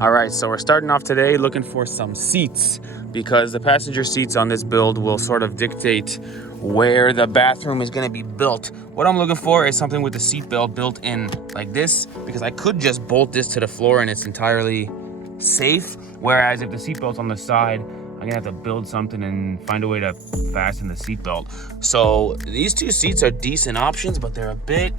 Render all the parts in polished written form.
All right, so we're starting off today looking for some seats because the passenger seats on this build will sort of dictate where the bathroom is going to be built. What I'm looking for is something with the seat belt built in like this, because I could just bolt this to the floor and it's entirely safe. Whereas if the seat belt's on the side, I'm gonna have to build something and find a way to fasten the seat belt. So these two seats are decent options, but they're a bit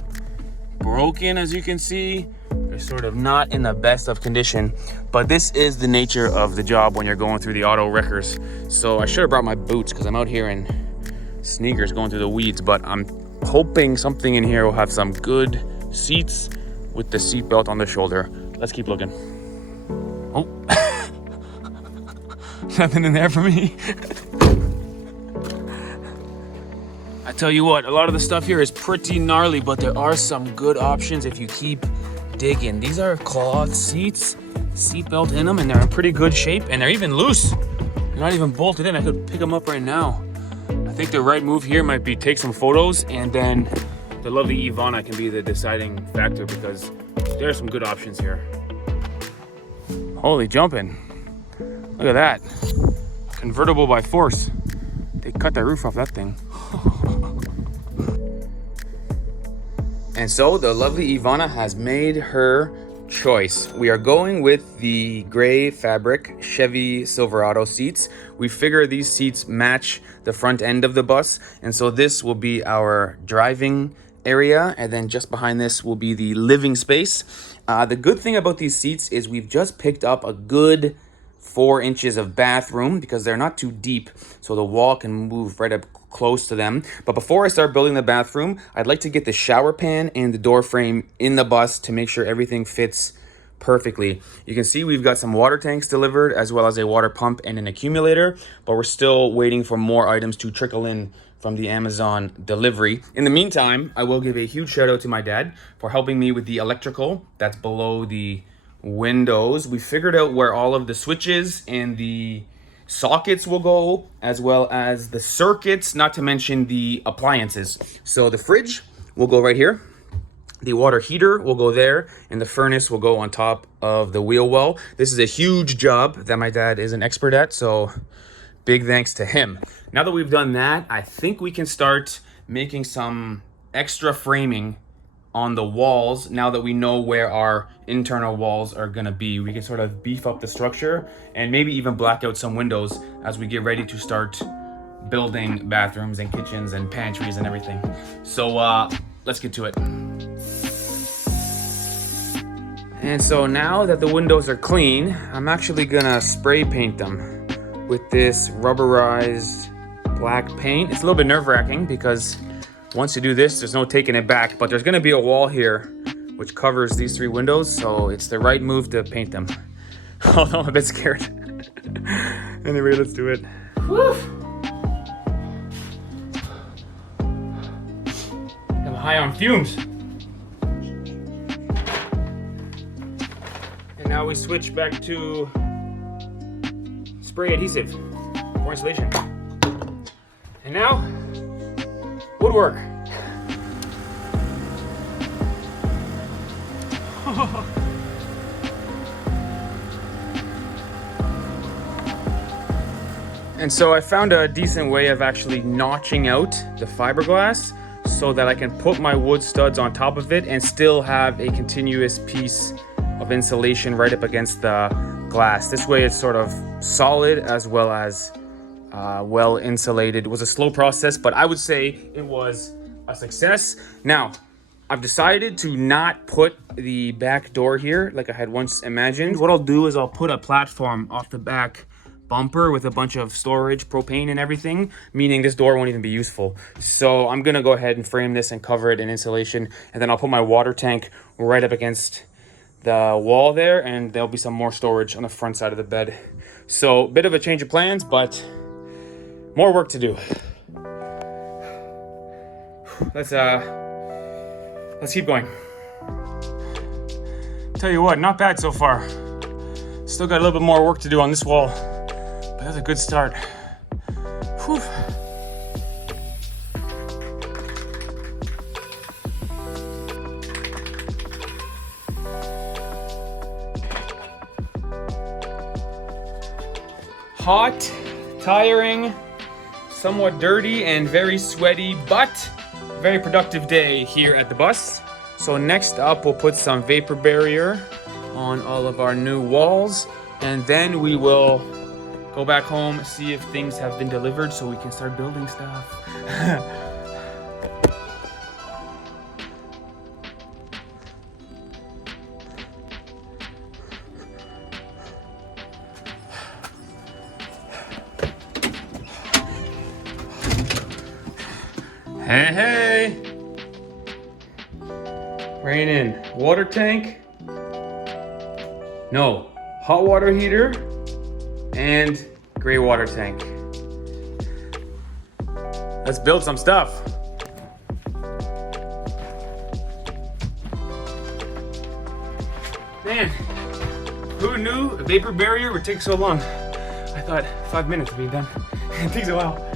broken, as you can see. They're sort of not in the best of condition, but this is the nature of the job when you're going through the auto wreckers. So I should have brought my boots because I'm out here in sneakers going through the weeds, but I'm hoping something in here will have some good seats with the seat belt on the shoulder. Let's keep looking. Oh, nothing in there for me. I tell you what, a lot of the stuff here is pretty gnarly, but there are some good options if you keep digging. These are cloth seats, seat belt in them, and they're in pretty good shape, and they're even loose. They're not even bolted in. I could pick them up right now. I think the right move here might be take some photos, and then the lovely Ivana can be the deciding factor because there are some good options here. Holy jumping. Look at that. Convertible by force. They cut the roof off that thing. And so the lovely Ivana has made her choice. We are going with the gray fabric Chevy Silverado seats. We figure these seats match the front end of the bus, and so this will be our driving area, and then just behind this will be the living space. The good thing about these seats is we've just picked up a good 4 inches of bathroom because they're not too deep, so the wall can move right up close to them. But before I start building the bathroom, I'd like to get the shower pan and the door frame in the bus to make sure everything fits perfectly. You can see we've got some water tanks delivered as well as a water pump and an accumulator, but we're still waiting for more items to trickle in from the Amazon delivery. In the meantime, I will give a huge shout out to my dad for helping me with the electrical that's below the windows. We figured out where all of the switches and the sockets will go, as well as the circuits, not to mention the appliances. So the fridge will go right here. The water heater will go there, and the furnace will go on top of the wheel well. This is a huge job that my dad is an expert at, so big thanks to him. Now that we've done that, I think we can start making some extra framing on the walls. Now that we know where our internal walls are gonna be, we can sort of beef up the structure and maybe even black out some windows as we get ready to start building bathrooms and kitchens and pantries and everything. So let's get to it. And so now that the windows are clean, I'm actually gonna spray paint them with this rubberized black paint. It's a little bit nerve-wracking because once you do this, there's no taking it back, but there's gonna be a wall here which covers these 3 windows, so it's the right move to paint them. Although I'm a bit scared. Anyway, let's do it. Woo! I'm high on fumes. And now we switch back to spray adhesive for insulation. And now, woodwork. And so I found a decent way of actually notching out the fiberglass so that I can put my wood studs on top of it and still have a continuous piece of insulation right up against the glass. This way it's sort of solid as well as well insulated. It was a slow process, but I would say it was a success. Now, I've decided to not put the back door here like I had once imagined. What I'll do is I'll put a platform off the back bumper with a bunch of storage, propane and everything, meaning this door won't even be useful. So I'm gonna go ahead and frame this and cover it in insulation, and then I'll put my water tank right up against the wall there, and there'll be some more storage on the front side of the bed. So a bit of a change of plans, but more work to do. Let's keep going. Tell you what, not bad so far. Still got a little bit more work to do on this wall, but that's a good start. Whew. hot, tiring, somewhat dirty, and very sweaty, but very productive day here at the bus. So next up, we'll put some vapor barrier on all of our new walls, and then we will go back home, see if things have been delivered so we can start building stuff. Hey! Ranein water tank. No, hot water heater and gray water tank. Let's build some stuff. Man, who knew a vapor barrier would take so long? I thought 5 minutes would be done. It takes a while.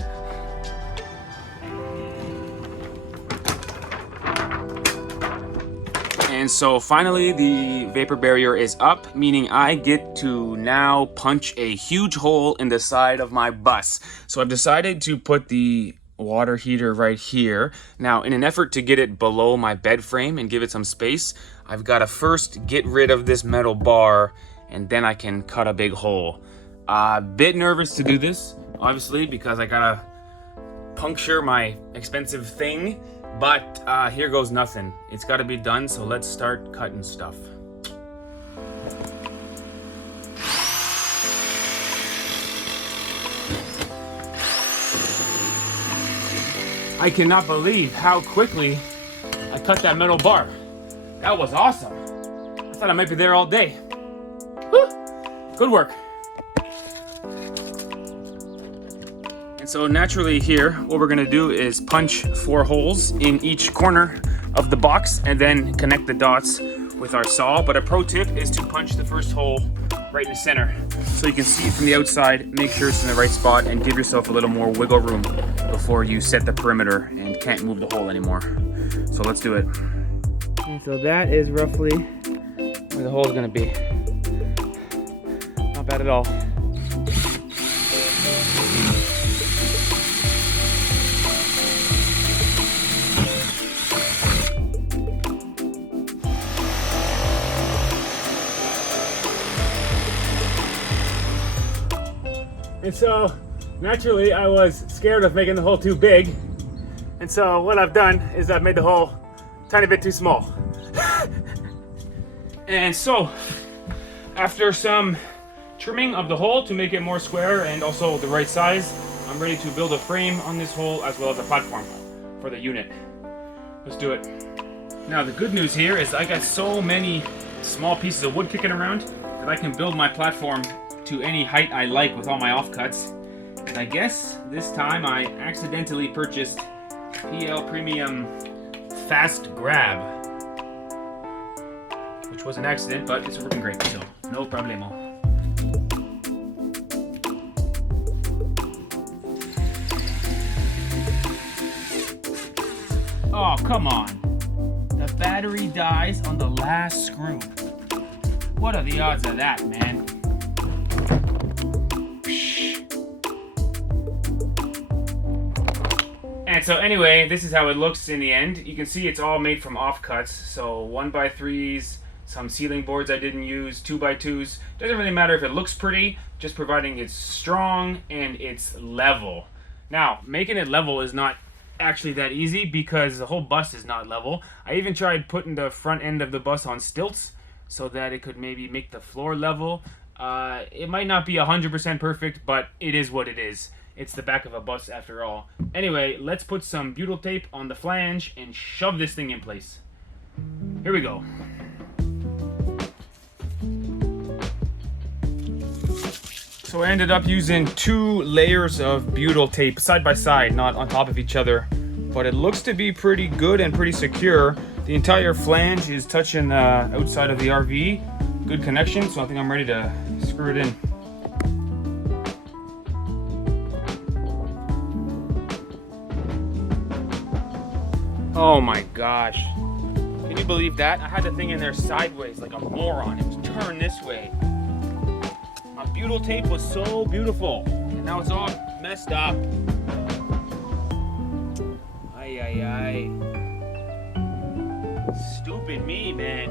And so finally the vapor barrier is up, meaning I get to now punch a huge hole in the side of my bus. So I've decided to put the water heater right here. Now, in an effort to get it below my bed frame and give it some space, I've got to first get rid of this metal bar, and then I can cut a big hole. A bit nervous to do this, obviously, because I gotta puncture my expensive thing. But here goes nothing. It's got to be done, so let's start cutting stuff. I cannot believe how quickly I cut that metal bar. That was awesome. I thought I might be there all day. Woo! Good work. So naturally here, what we're gonna do is punch 4 holes in each corner of the box and then connect the dots with our saw. But a pro tip is to punch the first hole right in the center so you can see it from the outside, make sure it's in the right spot, and give yourself a little more wiggle room before you set the perimeter and can't move the hole anymore. So let's do it. And so that is roughly where the hole is gonna be. Not bad at all. And so, naturally, I was scared of making the hole too big. And so what I've done is I've made the hole a tiny bit too small. And so, after some trimming of the hole to make it more square and also the right size, I'm ready to build a frame on this hole as well as a platform for the unit. Let's do it. Now, the good news here is I got so many small pieces of wood kicking around that I can build my platform to any height I like with all my offcuts. And I guess this time I accidentally purchased PL Premium Fast Grab, which was an accident, but it's working great, so no problemo. Oh, come on. The battery dies on the last screw. What are the odds of that, man? And so anyway, this is how it looks in the end. You can see it's all made from offcuts. So 1x3s, some ceiling boards I didn't use, 2x2s. Doesn't really matter if it looks pretty, just providing it's strong and it's level. Now, making it level is not actually that easy because the whole bus is not level. I even tried putting the front end of the bus on stilts so that it could maybe make the floor level. It might not be 100% perfect, but it is what it is. It's the back of a bus after all. Anyway, let's put some butyl tape on the flange and shove this thing in place. Here we go. So I ended up using 2 layers of butyl tape side by side, not on top of each other. But it looks to be pretty good and pretty secure. The entire flange is touching outside of the RV. Good connection, so I think I'm ready to screw it in. Oh my gosh. Can you believe that? I had the thing in there sideways like a moron. It was turned this way. My butyl tape was so beautiful, and now it's all messed up. Ay, ay, ay. Stupid me, man.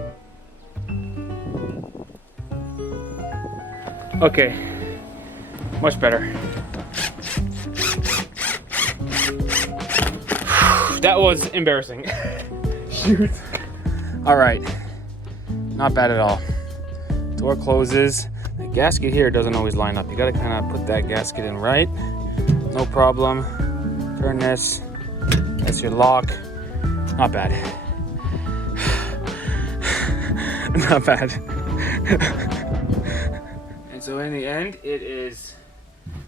Okay, much better. That was embarrassing. Shoot. All right, not bad at all. Door closes. The gasket here doesn't always line up. You gotta kind of put that gasket in right. No problem. Turn this. That's your lock. Not bad. Not bad. And so in the end, it is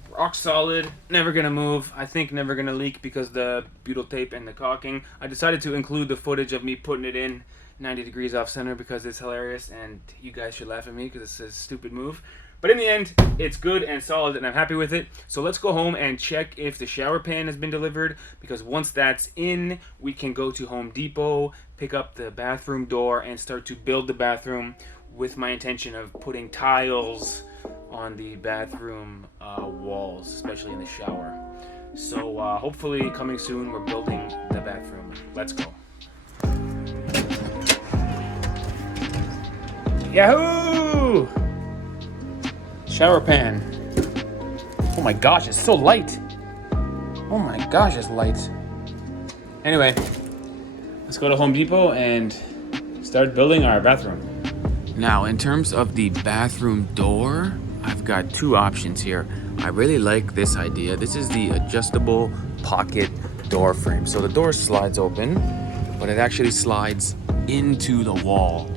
rock solid, never gonna move. I think never gonna leak because the butyl tape and the caulking. I decided to include the footage of me putting it in 90 degrees off center because it's hilarious and you guys should laugh at me because it's a stupid move. But in the end, it's good and solid and I'm happy with it. So let's go home and check if the shower pan has been delivered, because once that's in, we can go to Home Depot, pick up the bathroom door and start to build the bathroom with my intention of putting tiles on the bathroom walls, especially in the shower. So hopefully coming soon, we're building the bathroom. Let's go. Yahoo! Shower pan. Oh my gosh, it's so light. Oh my gosh, it's light. Anyway, let's go to Home Depot and start building our bathroom. Now, in terms of the bathroom door, I've got two options here. I really like this idea. This is the adjustable pocket door frame. So the door slides open, but it actually slides into the wall.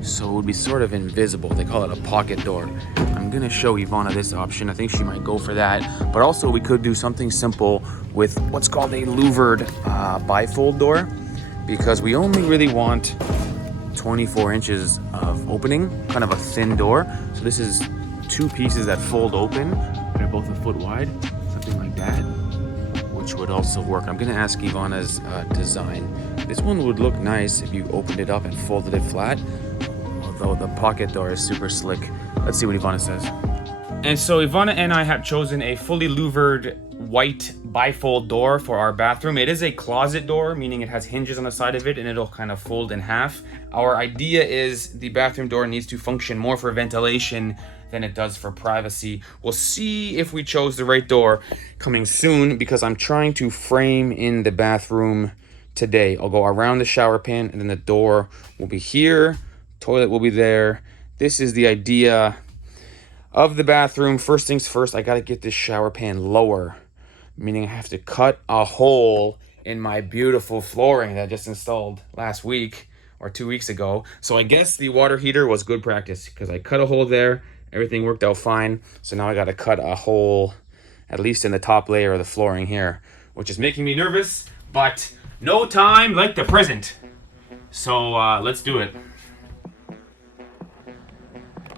So it would be sort of invisible. They call it a pocket door. I'm gonna show Ivana this option. I think she might go for that. But also we could do something simple with what's called a louvered bifold door, because we only really want 24 inches of opening, kind of a thin door. So this is two pieces that fold open. They're both a foot wide, something like that, which would also work. I'm gonna ask Ivana's design. This one would look nice if you opened it up and folded it flat, although the pocket door is super slick. Let's see what Ivana says. And so Ivana and I have chosen a fully louvered white bifold door for our bathroom. It is a closet door, meaning it has hinges on the side of it and it'll kind of fold in half. Our idea is the bathroom door needs to function more for ventilation than it does for privacy. We'll see if we chose the right door coming soon, because I'm trying to frame in the bathroom today. I'll go around the shower pan and then the door will be here, toilet will be there. This is the idea of the bathroom. First things first, I gotta get this shower pan lower, meaning I have to cut a hole in my beautiful flooring that I just installed last week or 2 weeks ago. So I guess the water heater was good practice because I cut a hole there, everything worked out fine. So now I gotta cut a hole, at least in the top layer of the flooring here, which is making me nervous, but no time like the present. So let's do it.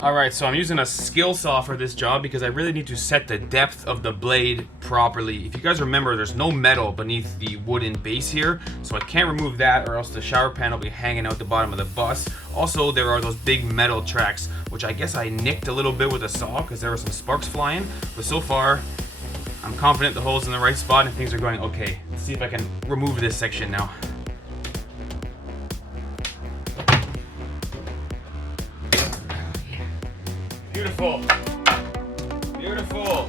All right, so I'm using a skill saw for this job because I really need to set the depth of the blade properly. If you guys remember, there's no metal beneath the wooden base here, so I can't remove that or else the shower pan will be hanging out the bottom of the bus. Also, there are those big metal tracks, which I guess I nicked a little bit with a saw because there were some sparks flying, but so far, I'm confident the hole's in the right spot and things are going okay. Let's see if I can remove this section now. Beautiful. Beautiful.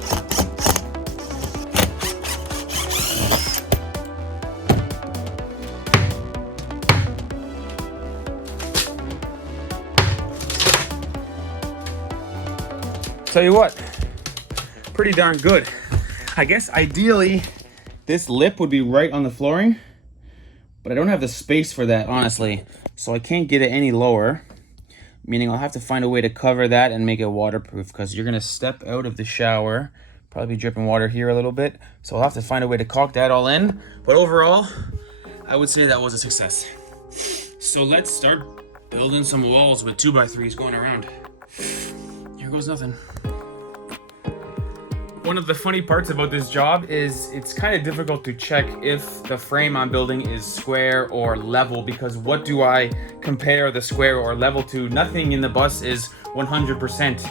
Tell you what, pretty darn good. I guess ideally this lip would be right on the flooring, but I don't have the space for that, honestly. So I can't get it any lower. Meaning I'll have to find a way to cover that and make it waterproof, because you're gonna step out of the shower, probably be dripping water here a little bit. So I'll have to find a way to caulk that all in. But overall, I would say that was a success. So let's start building some walls with 2x3s going around. Here goes nothing. One of the funny parts about this job is it's kind of difficult to check if the frame I'm building is square or level, because what do I compare the square or level to? Nothing in the bus is 100%.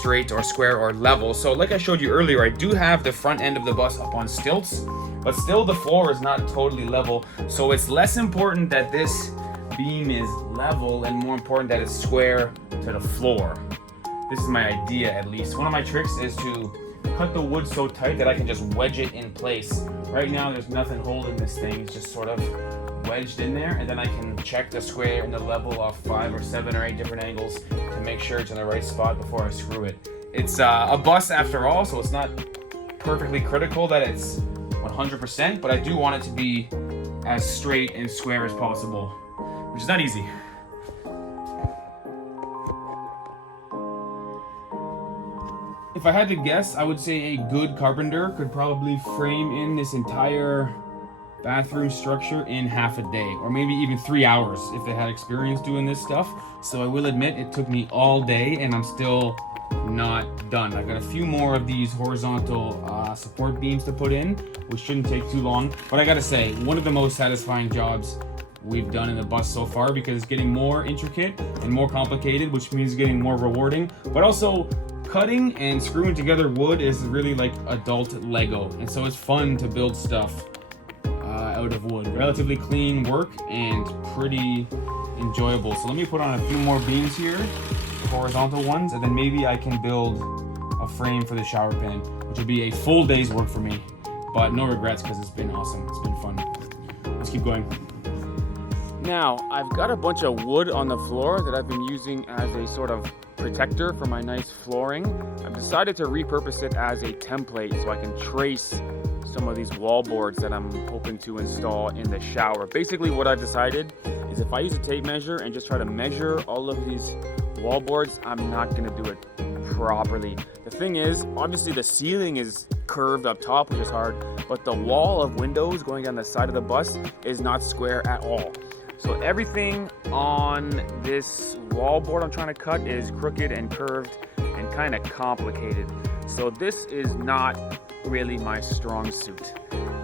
straight or square or level. So like I showed you earlier, I do have the front end of the bus up on stilts, but still the floor is not totally level. So it's less important that this beam is level and more important that it's square to the floor. This is my idea, at least. One of my tricks is to cut the wood so tight that I can just wedge it in place. Right now there's nothing holding this thing, it's just sort of wedged in there, and then I can check the square and the level off 5 or 7 or 8 different angles to make sure it's in the right spot before I screw it. It's a bus after all, so it's not perfectly critical that it's 100%, but I do want it to be as straight and square as possible, which is not easy. If I had to guess, I would say a good carpenter could probably frame in this entire bathroom structure in half a day, or maybe even 3 hours if they had experience doing this stuff. So I will admit it took me all day and I'm still not done. I've got a few more of these horizontal support beams to put in, which shouldn't take too long. But I gotta say, one of the most satisfying jobs we've done in the bus so far, because it's getting more intricate and more complicated, which means getting more rewarding. But also, cutting and screwing together wood is really like adult Lego, and so it's fun to build stuff out of wood. Relatively clean work and pretty enjoyable. So let me put on a few more beams here, horizontal ones, and then maybe I can build a frame for the shower pan, which will be a full day's work for me, but no regrets because it's been awesome. It's been fun. Let's keep going. Now, I've got a bunch of wood on the floor that I've been using as a sort of protector for my nice flooring. I've decided to repurpose it as a template so I can trace some of these wall boards that I'm hoping to install in the shower. Basically what I've decided is if I use a tape measure and just try to measure all of these wall boards, I'm not gonna do it properly. The thing is, obviously the ceiling is curved up top, which is hard, but the wall of windows going down the side of the bus is not square at all. So everything on this wall board I'm trying to cut is crooked and curved and kind of complicated. So this is not really my strong suit.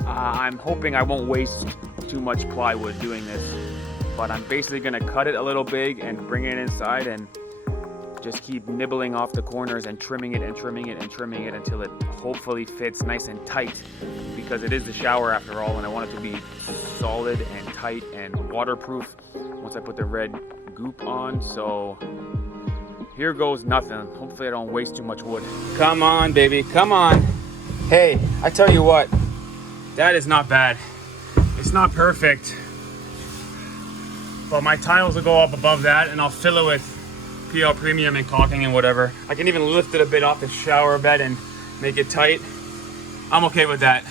I'm hoping I won't waste too much plywood doing this, but I'm basically gonna cut it a little big and bring it inside and just keep nibbling off the corners and trimming it and trimming it and trimming it until it hopefully fits nice and tight, because it is the shower after all, and I want it to be solid and tight and waterproof once I put the red goop on. So here goes nothing. Hopefully I don't waste too much wood. Come on, baby, come on. Hey, I tell you what, that is not bad. It's not perfect, but my tiles will go up above that and I'll fill it with PL Premium and caulking and whatever. I can even lift it a bit off the shower bed and make it tight. I'm okay with that.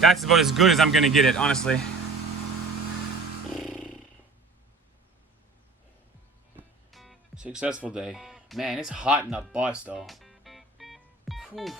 That's about as good as I'm gonna get it, honestly. Successful day. Man, it's hot in the bus though. Whew.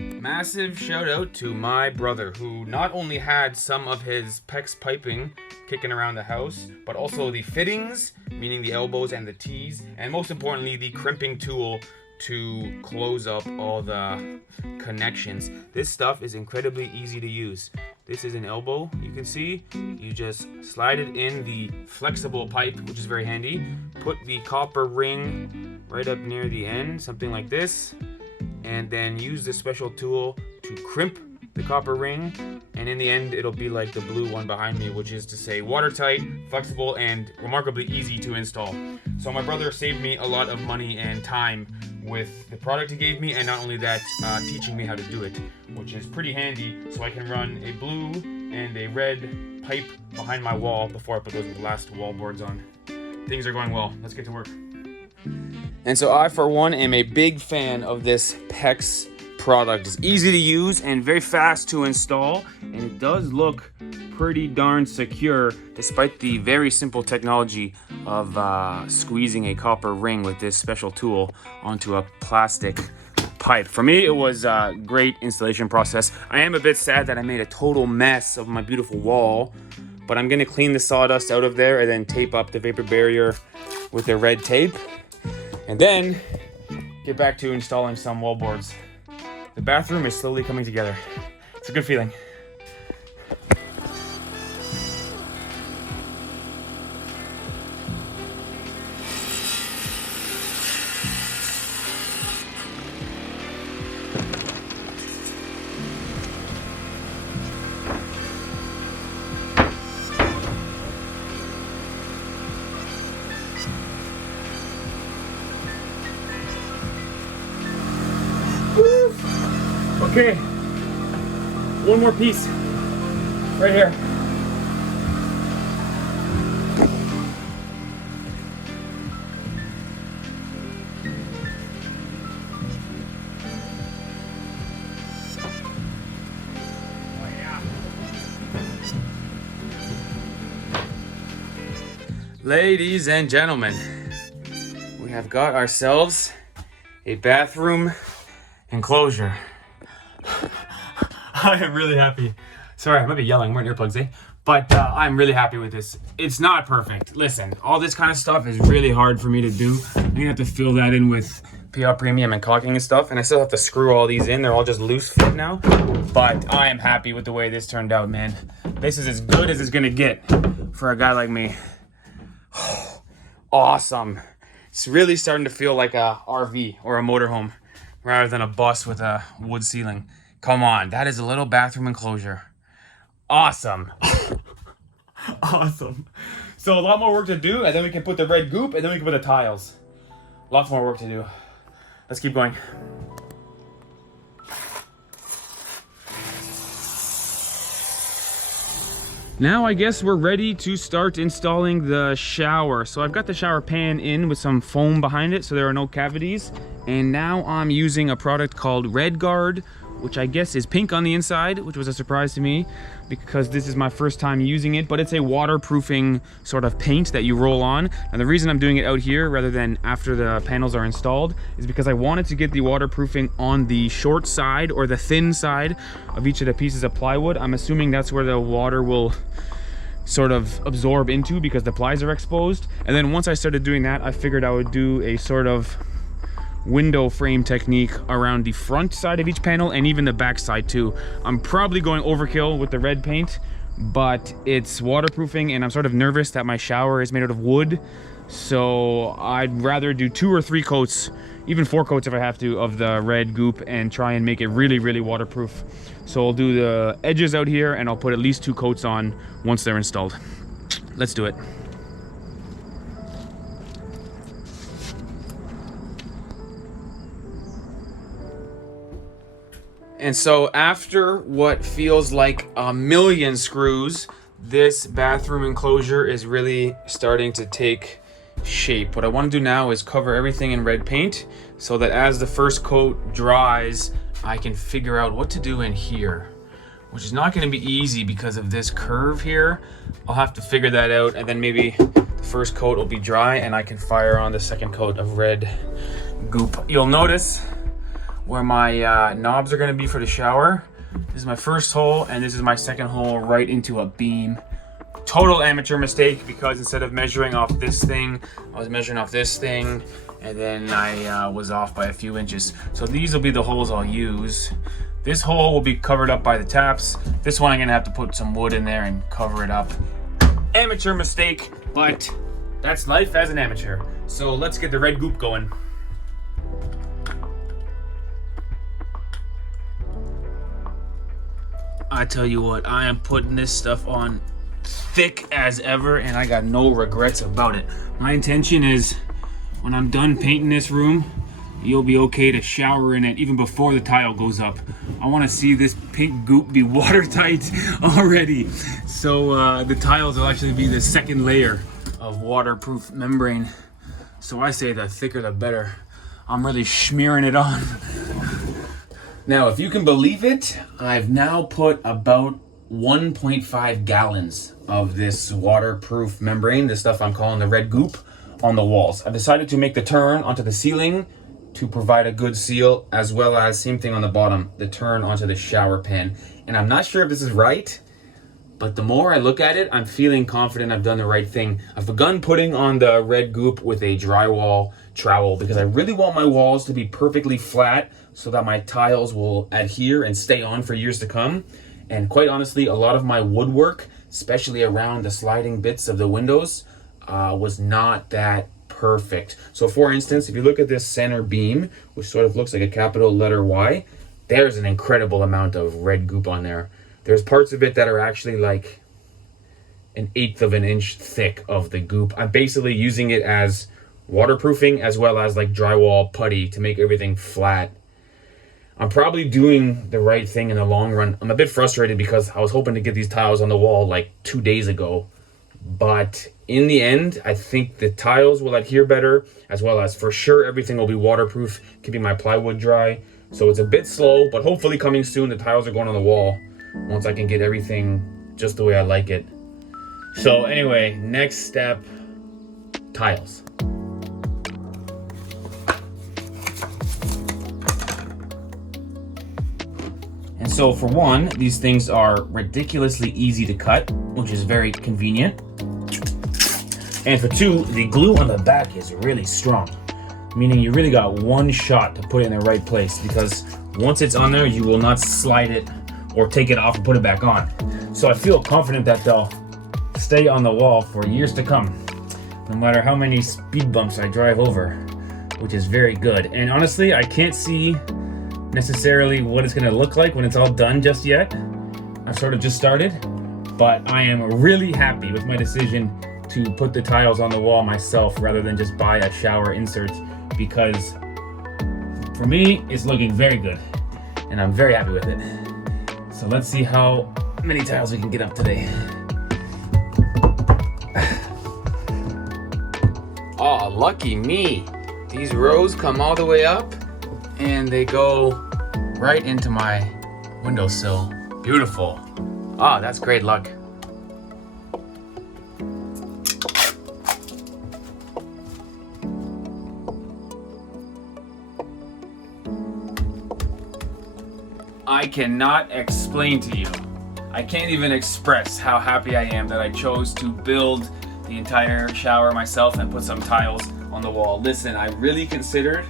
Massive shout out to my brother, who not only had some of his PEX piping kicking around the house, but also the fittings, meaning the elbows and the T's, and most importantly the crimping tool to close up all the connections. This stuff is incredibly easy to use. This is an elbow, you can see. You just slide it in the flexible pipe, which is very handy. Put the copper ring right up near the end, something like this, and then use this special tool to crimp the copper ring, and in the end it'll be like the blue one behind me, which is to say watertight, flexible, and remarkably easy to install. So my brother saved me a lot of money and time with the product he gave me, and not only that, teaching me how to do it, which is pretty handy, so I can run a blue and a red pipe behind my wall before I put those last wall boards on. Things are going well. Let's get to work. And so I, for one, am a big fan of this PEX product. It's easy to use and very fast to install, and it does look pretty darn secure despite the very simple technology of squeezing a copper ring with this special tool onto a plastic pipe. For me, it was a great installation process. I am a bit sad that I made a total mess of my beautiful wall, but I'm gonna clean the sawdust out of there and then tape up the vapor barrier with the red tape, and then get back to installing some wall boards. The bathroom is slowly coming together. It's a good feeling. Okay, one more piece right here. Ladies and gentlemen, we have got ourselves a bathroom enclosure. I am really happy. Sorry, I might be yelling, we're in earplugs, eh? But I'm really happy with this. It's not perfect. Listen, all this kind of stuff is really hard for me to do. I'm gonna have to fill that in with PR Premium and caulking and stuff, and I still have to screw all these in. They're all just loose fit now. But I am happy with the way this turned out, man. This is as good as it's gonna get for a guy like me. Awesome. It's really starting to feel like a RV or a motorhome rather than a bus with a wood ceiling. Come on, that is a little bathroom enclosure. Awesome. Awesome. So a lot more work to do, and then we can put the red goop, and then we can put the tiles. Lots more work to do. Let's keep going. Now I guess we're ready to start installing the shower. So I've got the shower pan in with some foam behind it so there are no cavities. And now I'm using a product called Redgard, which I guess is pink on the inside, which was a surprise to me because this is my first time using it, but it's a waterproofing sort of paint that you roll on. And the reason I'm doing it out here rather than after the panels are installed is because I wanted to get the waterproofing on the short side or the thin side of each of the pieces of plywood. I'm assuming that's where the water will sort of absorb into because the plies are exposed. And then once I started doing that, I figured I would do a sort of window frame technique around the front side of each panel and even the back side too. I'm probably going overkill with the red paint, but it's waterproofing and I'm sort of nervous that my shower is made out of wood. So I'd rather do 2 or 3 coats, even 4 coats if I have to, of the red goop and try and make it really, really waterproof. So I'll do the edges out here and I'll put at least 2 coats on once they're installed. Let's do it. And so after what feels like a million screws, this bathroom enclosure is really starting to take shape. What I want to do now is cover everything in red paint so that as the first coat dries, I can figure out what to do in here, which is not going to be easy because of this curve here. I'll have to figure that out, and then maybe the first coat will be dry and I can fire on the second coat of red goop. You'll notice where my knobs are going to be for the shower. This is my first hole and this is my second hole right into a beam. Total amateur mistake because instead of measuring off this thing, I was measuring off this thing and then I was off by a few inches. So these will be the holes I'll use. This hole will be covered up by the taps. This one I'm going to have to put some wood in there and cover it up. Amateur mistake, but that's life as an amateur. So let's get the red goop going. I tell you what, I am putting this stuff on thick as ever and I got no regrets about it. My intention is when I'm done painting this room, you'll be okay to shower in it even before the tile goes up. I want to see this pink goop be watertight already. So the tiles will actually be the second layer of waterproof membrane. So I say the thicker the better. I'm really smearing it on. Now, if you can believe it, I've now put about 1.5 gallons of this waterproof membrane, this stuff I'm calling the red goop, on the walls. I've decided to make the turn onto the ceiling to provide a good seal, as well as same thing on the bottom, the turn onto the shower pan. And I'm not sure if this is right, but the more I look at it, I'm feeling confident I've done the right thing. I've begun putting on the red goop with a drywall trowel because I really want my walls to be perfectly flat so that my tiles will adhere and stay on for years to come. And quite honestly, a lot of my woodwork, especially around the sliding bits of the windows, was not that perfect. So for instance, if you look at this center beam, which sort of looks like a capital letter Y, there's an incredible amount of red goop on there. There's parts of it that are actually like 1/8 of an inch thick of the goop. I'm basically using it as waterproofing as well as like drywall putty to make everything flat. I'm probably doing the right thing in the long run. I'm a bit frustrated because I was hoping to get these tiles on the wall like 2 days ago. But in the end, I think the tiles will adhere better, as well as for sure everything will be waterproof, keeping my plywood dry. So it's a bit slow, but hopefully coming soon. The tiles are going on the wall once I can get everything just the way I like it. So anyway, next step, tiles. And so for one, these things are ridiculously easy to cut, which is very convenient. And for two, the glue on the back is really strong, meaning you really got one shot to put it in the right place, because once it's on there, you will not slide it or take it off and put it back on. So I feel confident that they'll stay on the wall for years to come, no matter how many speed bumps I drive over, which is very good. And honestly, I can't see necessarily what it's gonna look like when it's all done just yet. I've sort of just started, but I am really happy with my decision to put the tiles on the wall myself rather than just buy a shower insert, because for me, it's looking very good and I'm very happy with it. So let's see how many tiles we can get up today. Oh, lucky me. These rows come all the way up and they go right into my windowsill. Beautiful. Ah, that's great luck. I cannot explain to you. I can't even express how happy I am that I chose to build the entire shower myself and put some tiles on the wall. Listen, I really considered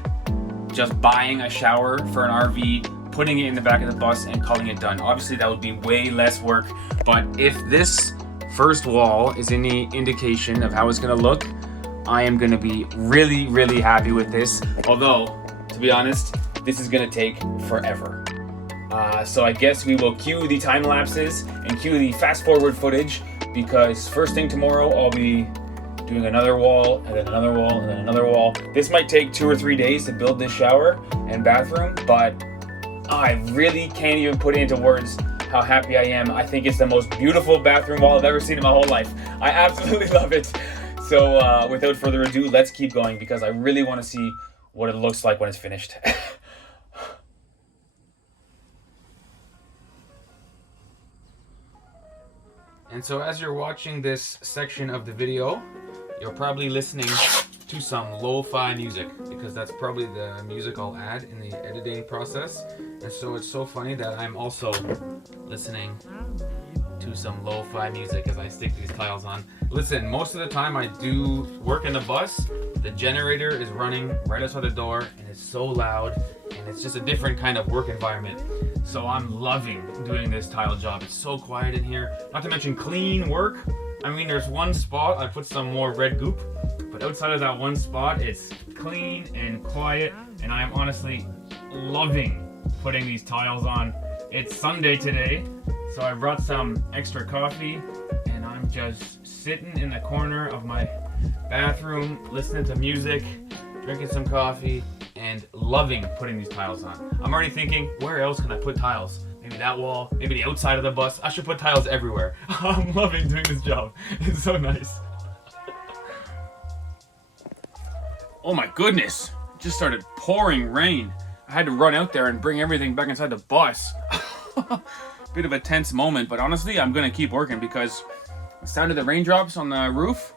just buying a shower for an RV, putting it in the back of the bus and calling it done. Obviously that would be way less work, but if this first wall is any indication of how it's gonna look, I am gonna be really, really happy with this. Although, to be honest, this is gonna take forever. So I guess we will cue the time lapses and cue the fast forward footage, because first thing tomorrow I'll be doing another wall and then another wall and then another wall. This might take 2 or 3 days to build this shower and bathroom, but I really can't even put it into words how happy I am. I think it's the most beautiful bathroom wall I've ever seen in my whole life. I absolutely love it. So without further ado, let's keep going, because I really want to see what it looks like when it's finished. And so as you're watching this section of the video, you're probably listening to some lo-fi music, because that's probably the music I'll add in the editing process. And so it's so funny that I'm also listening to some lo-fi music as I stick these tiles on. Listen, most of the time I do work in the bus, the generator is running right outside the door and it's so loud, and it's just a different kind of work environment. So I'm loving doing this tile job. It's so quiet in here, not to mention clean work. I mean, there's one spot I put some more red goop, but outside of that one spot, it's clean and quiet, and I am honestly loving putting these tiles on. It's Sunday today, so I brought some extra coffee, and I'm just sitting in the corner of my bathroom, listening to music, drinking some coffee, and loving putting these tiles on. I'm already thinking, where else can I put tiles? Maybe that wall, maybe the outside of the bus. I should put tiles everywhere. I'm loving doing this job. It's so nice. Oh my goodness, it just started pouring rain. I had to run out there and bring everything back inside the bus. Bit of a tense moment, but honestly, I'm gonna keep working, because the sound of the raindrops on the roof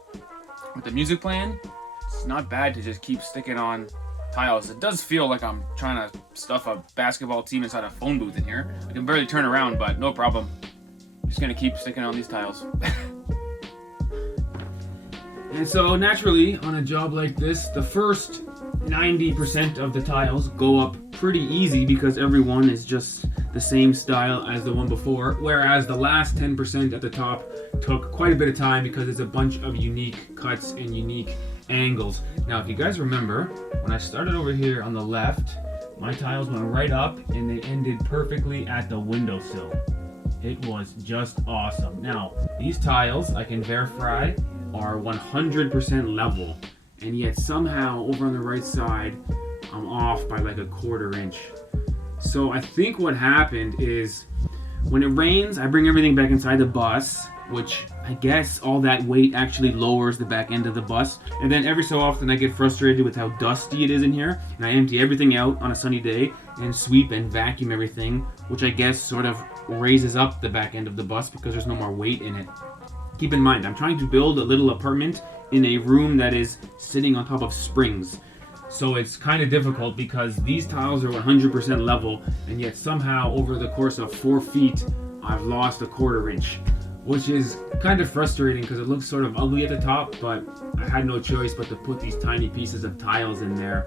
with the music playing, it's not bad to just keep sticking on tiles. It does feel like I'm trying to stuff a basketball team inside a phone booth in here. I can barely turn around, but no problem. I'm just gonna keep sticking on these tiles. And so naturally, on a job like this, the first 90% of the tiles go up pretty easy, because everyone is just the same style as the one before, whereas the last 10% at the top took quite a bit of time, because it's a bunch of unique cuts and unique angles. Now, if you guys remember, when I started over here on the left, my tiles went right up and they ended perfectly at the windowsill. It was just awesome. Now, these tiles, I can verify, are 100% level, and yet somehow over on the right side, I'm off by like a 1/4 inch. So I think what happened is when it rains, I bring everything back inside the bus, which I guess all that weight actually lowers the back end of the bus. And then every so often I get frustrated with how dusty it is in here, and I empty everything out on a sunny day and sweep and vacuum everything, which I guess sort of raises up the back end of the bus because there's no more weight in it. Keep in mind, I'm trying to build a little apartment in a room that is sitting on top of springs. So it's kind of difficult because these tiles are 100% level, and yet somehow over the course of 4 feet, I've lost a 1/4 inch, which is kind of frustrating because it looks sort of ugly at the top, but I had no choice but to put these tiny pieces of tiles in there.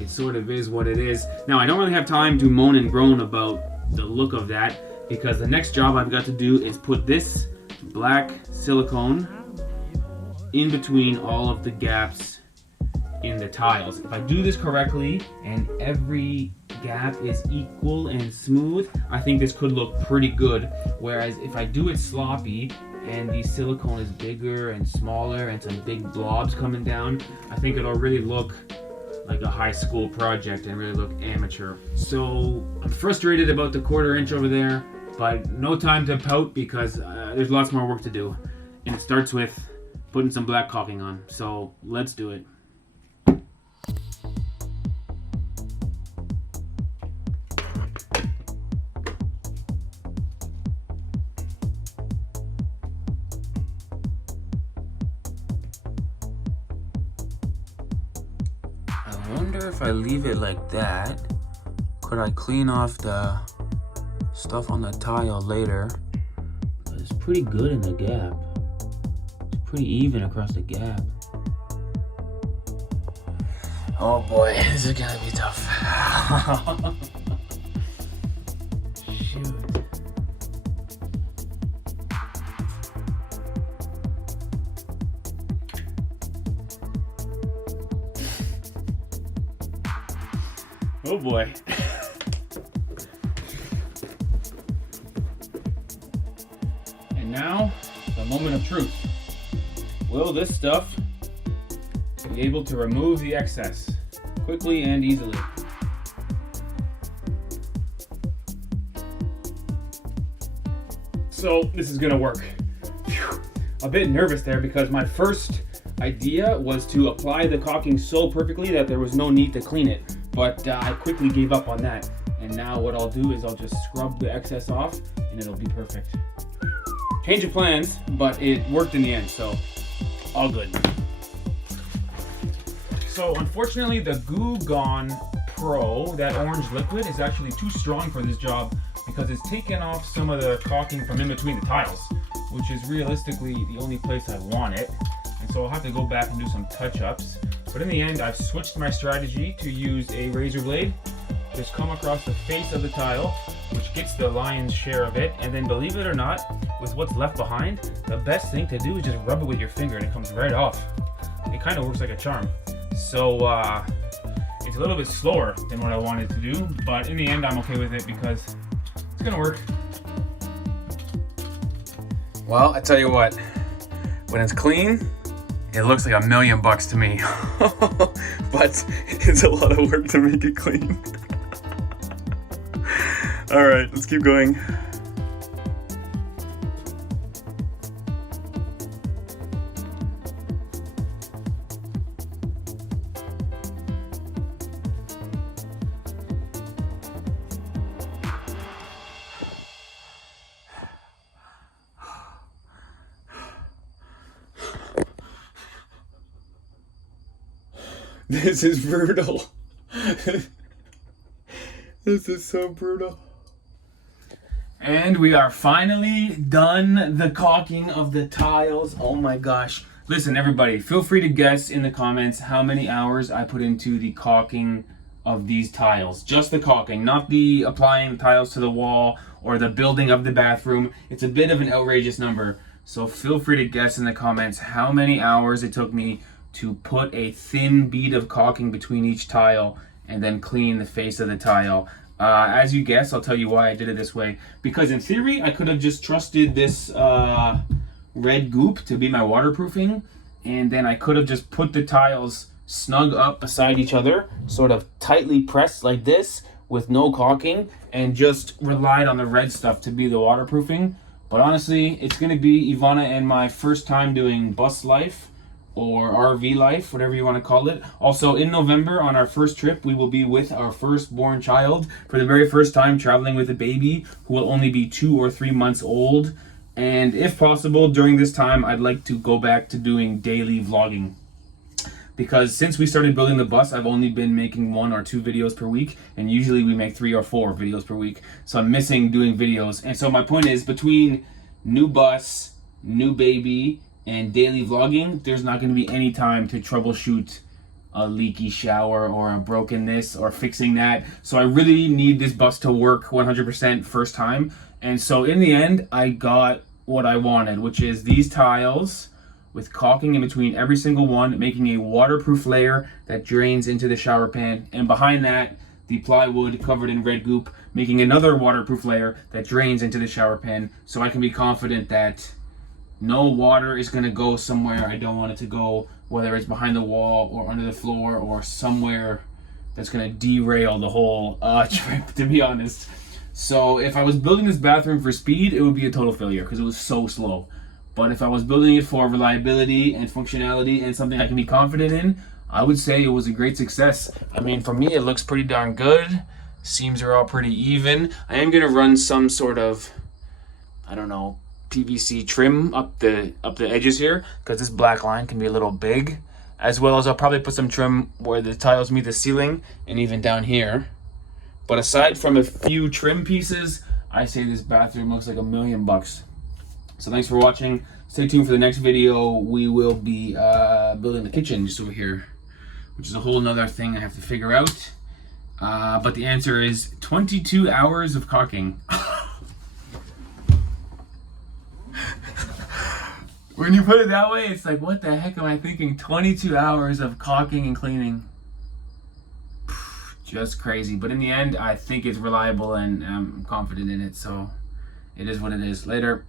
It sort of is what it is. Now, I don't really have time to moan and groan about the look of that because the next job I've got to do is put this black silicone in between all of the gaps in the tiles. If I do this correctly and every gap is equal and smooth, I think this could look pretty good. Whereas if I do it sloppy and the silicone is bigger and smaller and some big blobs coming down, I think it'll really look like a high school project and really look amateur. So I'm frustrated about the 1/4 inch over there, but no time to pout because there's lots more work to do. And it starts with putting some black caulking on. So let's do it. I wonder if I leave it like that, could I clean off the stuff on the tile later? It's pretty good in the gap. It's pretty even across the gap. Oh boy, this is gonna be tough. Shoot. Oh boy. And now, the moment of truth. Will this stuff be able to remove the excess quickly and easily? So this is gonna work. Phew. A bit nervous there because my first idea was to apply the caulking so perfectly that there was no need to clean it. But I quickly gave up on that. And now what I'll do is I'll just scrub the excess off and it'll be perfect. Change of plans, but it worked in the end, so all good. So unfortunately the Goo Gone Pro, that orange liquid, is actually too strong for this job because it's taken off some of the caulking from in between the tiles, which is realistically the only place I want it. And so I'll have to go back and do some touch-ups. But in the end, I've switched my strategy to use a razor blade. Just come across the face of the tile, which gets the lion's share of it. And then believe it or not, with what's left behind, the best thing to do is just rub it with your finger and it comes right off. It kind of works like a charm. So it's a little bit slower than what I wanted to do, but in the end, I'm okay with it because it's gonna work. Well, I tell you what, when it's clean, it looks like $1,000,000 to me, but it's a lot of work to make it clean. All right, let's keep going. This is brutal. This is so brutal. And we are finally done the caulking of the tiles. Oh my gosh. Listen, everybody, feel free to guess in the comments how many hours I put into the caulking of these tiles. Just the caulking, not the applying tiles to the wall or the building of the bathroom. It's a bit of an outrageous number. So feel free to guess in the comments how many hours it took me to put a thin bead of caulking between each tile and then clean the face of the tile. As you guess, I'll tell you why I did it this way. Because in theory, I could have just trusted this red goop to be my waterproofing, and then I could have just put the tiles snug up beside each other, sort of tightly pressed like this, with no caulking and just relied on the red stuff to be the waterproofing. But honestly, it's gonna be Ivana and my first time doing bus life or RV life, whatever you want to call it. Also, in November on our first trip, we will be with our firstborn child for the very first time, traveling with a baby who will only be 2 or 3 months old. And if possible, during this time, I'd like to go back to doing daily vlogging. Because since we started building the bus, I've only been making 1 or 2 videos per week, and usually we make 3 or 4 videos per week. So I'm missing doing videos. And so my point is, between new bus, new baby, and daily vlogging, there's not going to be any time to troubleshoot a leaky shower or a broken this or fixing that. So I really need this bus to work 100% first time. And so in the end, I got what I wanted, which is these tiles with caulking in between every single one, making a waterproof layer that drains into the shower pan. And behind that, the plywood covered in red goop, making another waterproof layer that drains into the shower pan, so I can be confident that no water is gonna go somewhere I don't want it to go, whether it's behind the wall or under the floor or somewhere that's gonna derail the whole trip, to be honest. So if I was building this bathroom for speed, it would be a total failure because it was so slow. But if I was building it for reliability and functionality and something I can be confident in, I would say it was a great success. I mean, for me, it looks pretty darn good. Seams are all pretty even. I am gonna run some sort of, I don't know, PVC trim up the edges here, because this black line can be a little big. As well as I'll probably put some trim where the tiles meet the ceiling and even down here. But aside from a few trim pieces, I say this bathroom looks like $1,000,000. So thanks for watching. Stay tuned for the next video. We will be building the kitchen just over here, which is a whole nother thing I have to figure out. But the answer is 22 hours of caulking. When you put it that way, it's like, what the heck am I thinking? 22 hours of caulking and cleaning. Just crazy. But in the end, I think it's reliable and I'm confident in it. So it is what it is. Later.